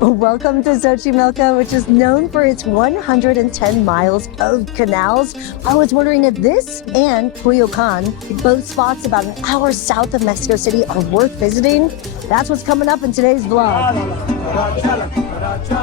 Welcome to Xochimilco, which is known for its 110 miles of canals. I was wondering if this and Coyoacan, both spots about an hour south of Mexico City, are worth visiting. That's what's coming up in today's vlog.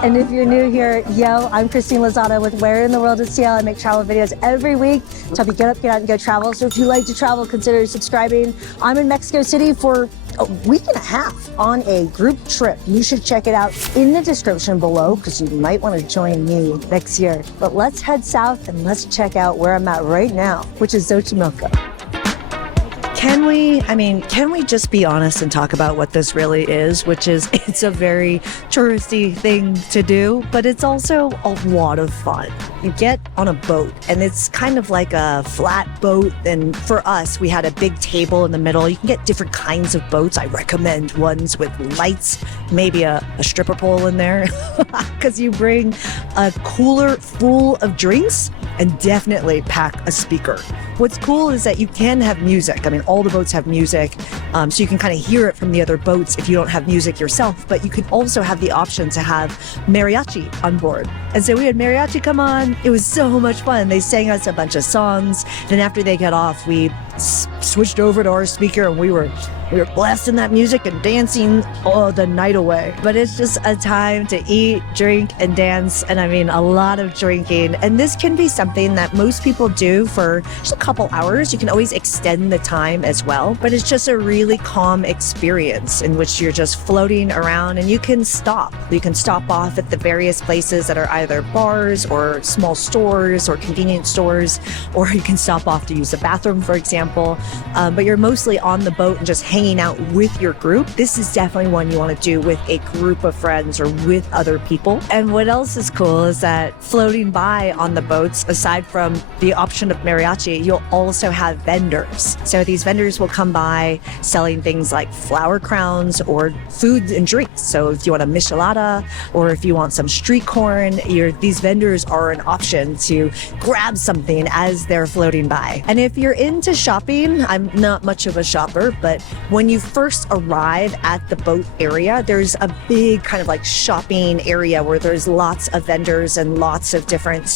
And if you're new here, I'm Lozada with Where in the World is CL. I make travel videos every week to help you get up, get out, and go travel. So if you like to travel, consider subscribing. I'm in Mexico City for a week and a half on a group trip. You should check it out in the description below because you might want to join me next year. But let's head south and let's check out where I'm at right now, which is Xochimilco. Can we just be honest and talk about what this really is, which is it's a very touristy thing to do, but it's also a lot of fun. You get on a boat and it's kind of like a flat boat. And for us, we had a big table in the middle. You can get different kinds of boats. I recommend ones with lights, maybe a stripper pole in there, because you bring a cooler full of drinks and definitely pack a speaker. What's cool is that you can have music. I mean, all the boats have music, so you can kind of hear it from the other boats if you don't have music yourself, but you can also have the option to have mariachi on board. And so we had mariachi come on. It was so much fun. They sang us a bunch of songs. Then after they got off, we switched over to our speaker and we were blasting that music and dancing the night away. But it's just a time to eat, drink, and dance. And I mean, a lot of drinking. And this can be something that most people do for just a couple hours. You can always extend the time as well. But it's just a really calm experience in which you're just floating around and you can stop. You can stop off at the various places that are either bars or small stores or convenience stores, or you can stop off to use the bathroom, for example. But you're mostly on the boat and just hanging out with your group. This is definitely one you want to do with a group of friends or with other people. And what else is cool is that floating by on the boats, aside from the option of mariachi, you'll also have vendors. So these vendors will come by selling things like flower crowns or food and drinks. So if you want a michelada or if you want some street corn, these vendors are an option to grab something as they're floating by. And if you're into shopping, I'm not much of a shopper, but when you first arrive at the boat area, there's a big kind of like shopping area where there's lots of vendors and lots of different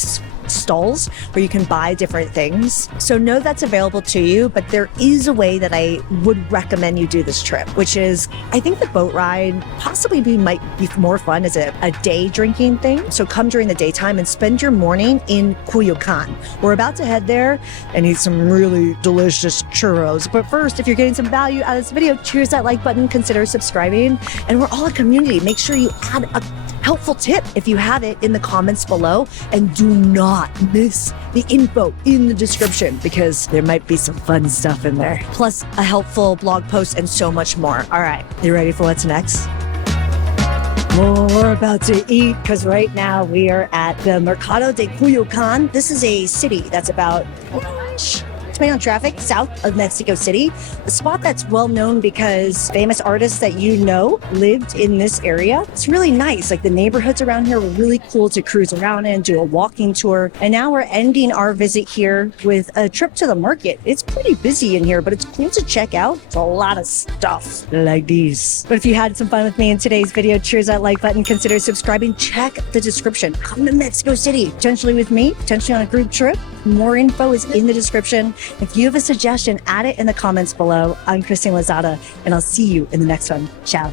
stalls where you can buy different things. So know that's available to you, but there is a way that I would recommend you do this trip, which is, I think the boat ride possibly might be more fun as a day drinking thing. So come during the daytime and spend your morning in Coyoacan. We're about to head there and eat some really delicious churros. But first, if you're getting some value out of this video, cheers that like button, consider subscribing. And we're all a community. Make sure you add a helpful tip if you have it in the comments below, and do not miss the info in the description because there might be some fun stuff in there, plus a helpful blog post and so much more. All right, you ready for what's next? Well, we're about to eat because right now we are at the Mercado de Coyoacan. This is a city that's about, depending on traffic, south of Mexico City. A spot that's well known because famous artists that you know lived in this area. It's really nice. Like the neighborhoods around here were really cool to cruise around in, do a walking tour. And now we're ending our visit here with a trip to the market. It's pretty busy in here, but it's cool to check out. It's a lot of stuff like these. But if you had some fun with me in today's video, cheers that like button, consider subscribing, check the description. Come to Mexico City, potentially with me, potentially on a group trip. More info is in the description. If you have a suggestion, add it in the comments below. I'm Lozada, and I'll see you in the next one. Ciao.